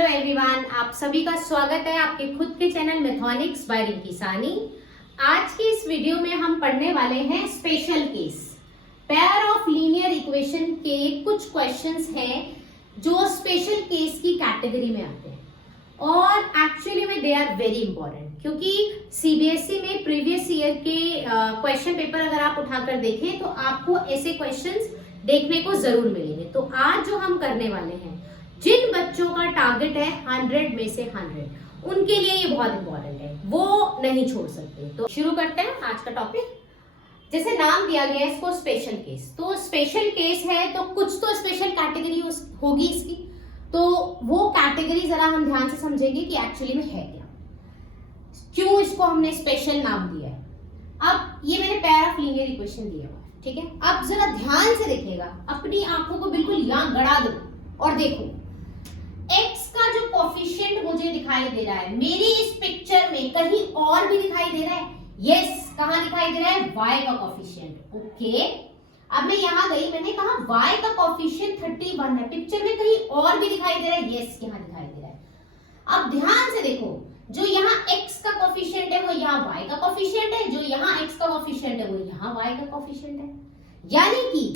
Hello everyone, आप सभी का स्वागत है आपके खुद के चैनल मैथमेटिक्स बाय रिंकी सानी। आज की इस वीडियो में हम पढ़ने वाले हैं special case. Pair of linear equation के कुछ क्वेश्चंस हैं जो स्पेशल केस की कैटेगरी में आते हैं और एक्चुअली में दे आर वेरी इंपॉर्टेंट, क्योंकि सीबीएसई में प्रीवियस ईयर के क्वेश्चन पेपर अगर आप उठाकर देखें तो आपको ऐसे क्वेश्चंस देखने को जरूर मिलेंगे। तो आज जो हम करने वाले हैं, जिन बच्चों का टारगेट है 100 में से 100, उनके लिए ये बहुत इंपॉर्टेंट है, वो नहीं छोड़ सकते। तो शुरू करते हैं आज का टॉपिक। जैसे नाम दिया गया है इसको स्पेशल केस, तो स्पेशल केस है तो कुछ तो स्पेशल कैटेगरी होगी इसकी, तो वो कैटेगरी जरा हम ध्यान से समझेंगे कि एक्चुअली में है क्या, क्यों इसको हमने स्पेशल नाम दिया है। अब ये मैंने पेयर ऑफ लीनियर इक्वेशन दिया हुआ है, ठीक है। अब जरा ध्यान से देखिएगा, अपनी आंखों को बिल्कुल यहां गड़ा दो और देखो x का जो कोफिशिएंट मुझे दिखाई दे रहा है मेरी इस पिक्चर में, कहीं और भी दिखाई दे रहा है? यस, कहां दिखाई दे रहा है? y का कोफिशिएंट। ओके, अब मैं यहां गई, मैंने कहा y का कोफिशिएंट 31 है, पिक्चर में कहीं और भी दिखाई दे रहा है? यस, यहां दिखाई दे रहा है। अब ध्यान से देखो, जो यहाँ x का कोफिशिएंट है वो यहाँ y का कोफिशिएंट है, जो यहाँ x का कोफिशिएंट है वो यहाँ y का कोफिशिएंट है। यानी कि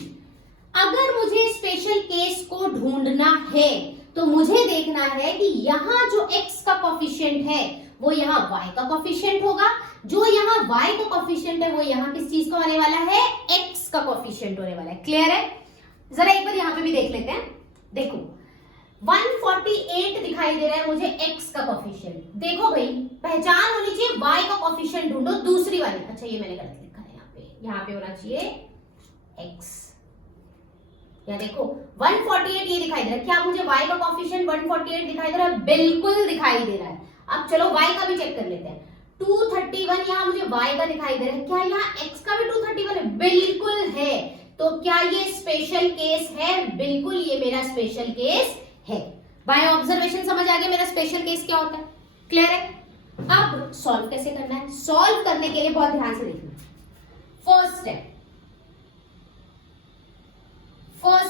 अगर मुझे स्पेशल केस को ढूंढना है तो मुझे देखना है कि यहाँ जो x का कोफिशिएंट है वो यहाँ y का कोफिशिएंट होगा, जो यहाँ y का कोफिशिएंट है वो यहाँ किस चीज का होने वाला है? x का कोफिशिएंट होने वाला है। क्लियर है? जरा एक बार यहाँ पे भी देख लेते हैं। देखो 148 दिखाई दे रहा है मुझे x का कोफिशिएंट। देखो भाई, पहचान होनी चाहिए, y का कोफिशिएंट ढूंढो दूसरी वाली। अच्छा, ये मैंने गलत लिखा है, यहाँ पे होना चाहिए x। या देखो 148 ये दिखाई दे रहा है, क्या मुझे y का कोफिशिएंट 148 दिखाई दे रहा है? बिल्कुल दिखाई दे रहा है। अब चलो y का भी चेक कर लेते हैं। 231 यहाँ मुझे y का दिखाई दे रहा है, क्या यहाँ x का भी 231 है? बिल्कुल है। तो क्या ये स्पेशल केस है? बिल्कुल, ये मेरा स्पेशल केस है। बाय ऑब्जर्वेशन समझ आ गया मेरा स्पेशल केस क्या होता है? क्लियर है? अब सॉल्व कैसे करना है? सॉल्व करने के लिए बहुत ध्यान से देखना। फर्स्ट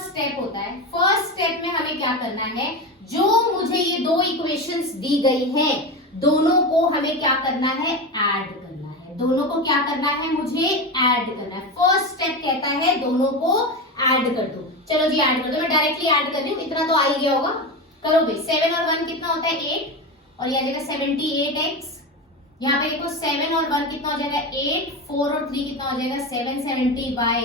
स्टेप होता है, फर्स्ट स्टेप में हमें क्या करना है, जो मुझे ये दो इक्वेशंस दी गई हैं दोनों को हमें क्या करना है? ऐड करना है। दोनों को क्या करना है? मुझे ऐड करना है। फर्स्ट स्टेप कहता है दोनों को ऐड कर दो। चलो जी, ऐड कर दो। मैं डायरेक्टली ऐड कर रही हूँ, इतना तो आ ही गया होगा। करो भाई, 7 और 1 कितना होता है? 8, और यह आ जाएगा 78x। यहाँ पे देखो 7 और 1 कितना हो जाएगा? 8, 4 और 3 कितना हो जाएगा? 770y,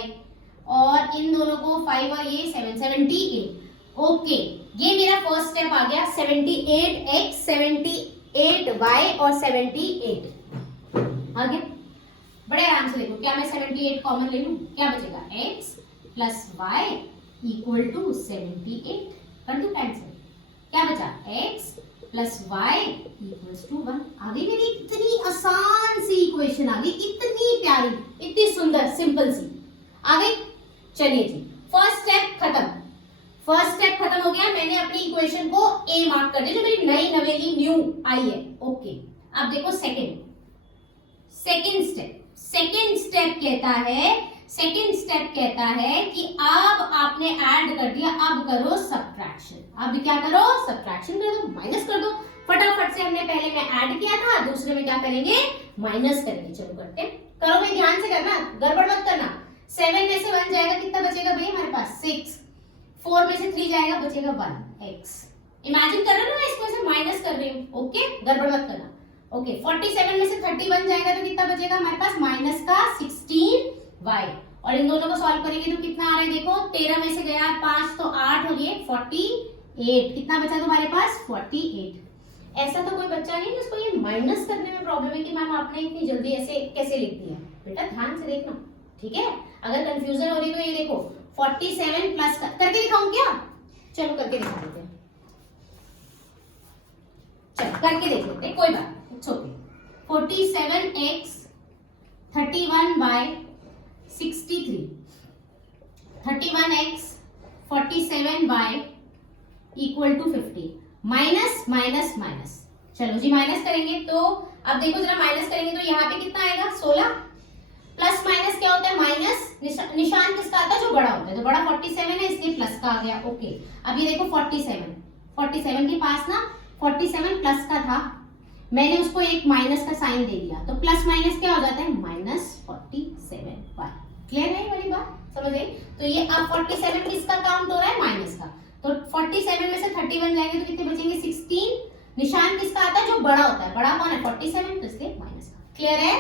और इन दोनों को 5 और ये 778। ओके, ये मेरा फर्स्ट स्टेप आ गया। 78x, 78y और 78 आ गया। बड़े आराम से देखो, क्या मैं 78 कॉमन ले लूं? क्या बचेगा? x plus y equal to 78। कर दूं कैंसिल? क्या बचा? x plus y equals to 1। आ गई मेरी इतनी आसान सी इक्वेशन, आ गई इतनी प्यारी, इतनी सुंदर, सिंपल सी आ गई। चलिए जी, फर्स्ट स्टेप खत्म। फर्स्ट स्टेप खत्म हो गया, मैंने अपनी इक्वेशन को ए मार्क कर दिया, जो मेरी नई नवेली न्यू आई है। ओके, अब देखो सेकंड स्टेप। सेकंड स्टेप कहता है कि अब आपने ऐड कर दिया, अब करो सब्ट्रैक्शन। अब क्या करो? सब्ट्रैक्शन कर दो, माइनस कर दो। फटाफट से, हमने पहले में ऐड किया था, दूसरे में क्या करेंगे? माइनस करेंगे। चलो करते हैं। करो भाई, ध्यान से करना, गड़बड़ मत करना। 7 में से 1 जाएगा, कितना बचेगा भाई हमारे पास? 6। 4 में से 3 जाएगा, बचेगा 1x। इमेजिन कर रहे हो ना, मैं इसको ऐसे माइनस कर रही हूँ। ओके, गड़बड़ मत करना। ओके, 47 में से 31 जाएगा तो कितना बचेगा हमारे पास? माइनस का 16y। और इन दोनों को सॉल्व करेंगे तो कितना आ रहा है? देखो 13 में से गया 5 तो 8 और ये 48। कितना बचा तुम्हारे पास? 48। ऐसा तो कोई बच्चा नहीं जिसको ये माइनस करने में प्रॉब्लम है कि मैम आपने इतनी जल्दी ऐसे कैसे लिख दिया। बेटा ध्यान से देखना, ठीक है? अगर कंफ्यूजन हो रही तो ये देखो 47 प्लस करके दिखाऊं क्या? चलो करके दिखा देते हैं। चलो करके देख लेते हैं, कोई बात नहीं, it's okay. 47x 31y 63, 31x 47y equal to 50। Minus minus minus, चलो जी माइनस करेंगे तो अब देखो जरा, माइनस करेंगे तो यहाँ पे कितना आएगा? 16। प्लस माइनस क्या होता है? माइनस निशान किसका आता है? जो बड़ा होता है। तो बड़ा 47 है, इसलिए प्लस का आ गया। ओके, अब ये देखो 47 के पास ना 47 प्लस का था, मैंने उसको एक माइनस का साइन दे दिया, तो प्लस माइनस क्या हो जाता है, -47y। क्लियर है ये वाली बात, समझ गए? तो ये अब 47 किसका काउंट हो रहा है, माइनस का। तो 47 में से 31 जाएंगे तो कितने बचेंगे, 16। निशान किसका आता है, जो बड़ा होता है, बड़ा कौन है 47, तो इसलिए माइनस का। क्लियर है?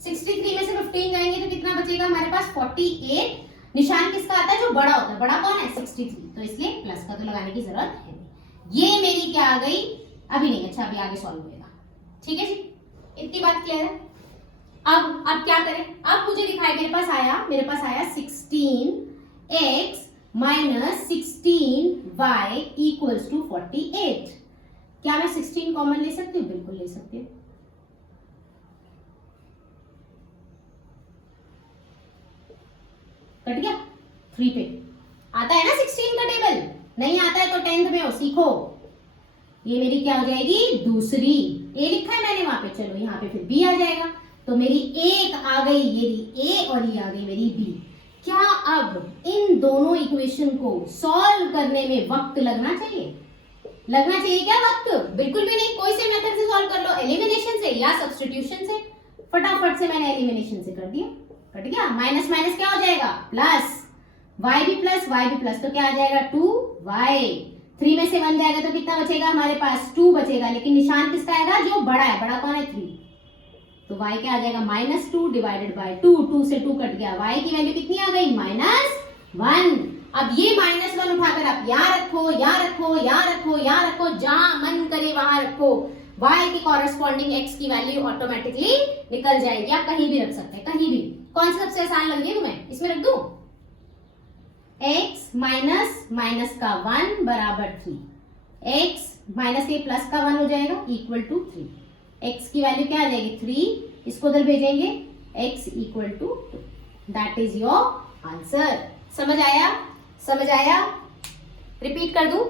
63 में से 15 जाएंगे तो कितना बचेगा हमारे पास, 48। निशान किसका आता है, जो बड़ा होता है, बड़ा कौन है 63, तो इसलिए प्लस का तो लगाने की जरूरत है नहीं। ये मेरी क्या आ गई, अभी नहीं, अच्छा अभी आगे सॉल्व होगा। ठीक है जी, इतनी बात क्लियर है? अब क्या करें, अब मुझे दिखाई, मेरे पास आया 16x minus 16y equals to 48। क्या मैं 16 कॉमन ले सकती हूँ, बिल्कुल ले सकती हूँ। कट गया, 3 पे आता है ना 16 का टेबल, नहीं आता है तो 10th में हो, सीखो। ये मेरी क्या हो जाएगी, दूसरी, ए लिखा है मैंने वहां पे, चलो यहाँ पे फिर बी आ जाएगा। तो मेरी एक आ गई, ये ए और ये आ गई मेरी बी। क्या अब इन दोनों इक्वेशन को सॉल्व करने में वक्त लगना चाहिए, क्या वक्त? बिल्कुल भी नहीं, कोई से मेथड से सॉल्व कर लो, एलिमिनेशन से या सब्स्टिट्यूशन से। फटाफट से मैंने एलिमिनेशन से कर दिया, कट गया, माइनस माइनस क्या हो जाएगा, प्लस, y भी प्लस, तो क्या आ जाएगा 2y। 3 में से 1 जाएगा तो कितना बचेगा हमारे पास, 2 बचेगा, लेकिन निशान किसका आएगा, जो बड़ा है, बड़ा कौन है 3, तो y क्या आ जाएगा, -2 डिवाइडेड बाय 2, 2 से 2 कट गया, y की वैल्यू कितनी आ गई, -1। अब ये -1 उठाकर आप यहाँ रखो, जहां मन करे वहां रखो, y की कॉरेस्पॉन्डिंग x की वैल्यू ऑटोमेटिकली निकल जाएगी। आप कहीं भी रख सकते हैं, कहीं भी। कौन सा सबसे आसान लग रही है तुम्हें, इसमें रख दूं, x माइनस का 1 बराबर 3, x माइनस के प्लस का 1 हो जाएगा इक्वल टू 3, x की वैल्यू क्या आ जाएगी 3, इसको उधर भेजेंगे, x equal to 2, that is your answer. समझ आया? रिपीट कर दूं,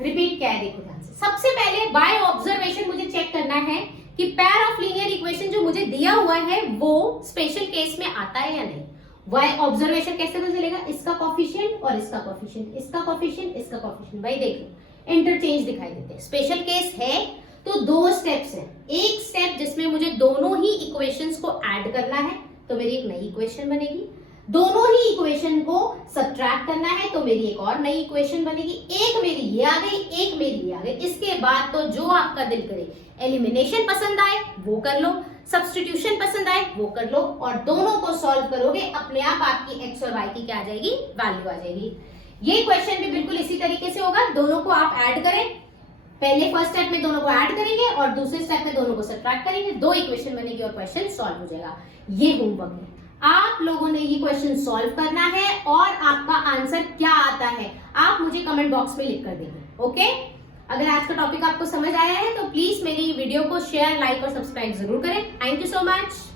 रिपीट क्या है देखो ध्यान से। सबसे पहले बाय ऑब्जर्वेशन मुझे चेक करना है कि पेयर ऑफ लीनियर इक्वेशन जो मुझे दिया हुआ है वो स्पेशल केस में आता है या नहीं। बाय ऑब्जर्वेशन कैसे पता चलेगा, इसका कोफिशिएंट और इसका कोफिशिएंट, इसका कोफिशिएंट, भाई देख लो इंटरचेंज दिखाई देते हैं। स्पेशल केस है तो 2 स्टेप्स हैं, एक स्टेप जिसमें मुझे दोनों ही इक्वेशंस को ऐड करना है तो मेरी एक नई इक्वेशन बनेगी, दोनों ही इक्वेशन को सब्ट्रैक्ट करना है तो मेरी एक और नई इक्वेशन बनेगी, एक मेरी ये आ गई, एक मेरी ये आ गई। इसके बाद तो जो आपका दिल करे, एलिमिनेशन पसंद आए वो कर लो, सब्स्टिट्यूशन पसंद आए वो कर लो, और दोनों को सॉल्व करोगे अपने आप आपकी x और y की क्या आ जाएगी, वैल्यू आ जाएगी। ये क्वेश्चन भी बिल्कुल इसी तरीके से होगा, दोनों को आप ऐड करें, पहले फर्स्ट स्टेप में दोनों को ऐड करेंगे और दूसरे स्टेप में दोनों को सब्ट्रैक्ट करेंगे, 2 इक्वेशन बनेगी और क्वेश्चन सॉल्व हो जाएगा। ये होमवर्क है, आप लोगों ने ये क्वेश्चन सॉल्व करना है और आपका आंसर क्या आता है आप मुझे कमेंट बॉक्स में लिख कर देंगे। ओके, अगर आज का टॉपिक आपको समझ आया है तो प्लीज मेरी वीडियो को शेयर, लाइक और सब्सक्राइब जरूर करें। Thank you so much.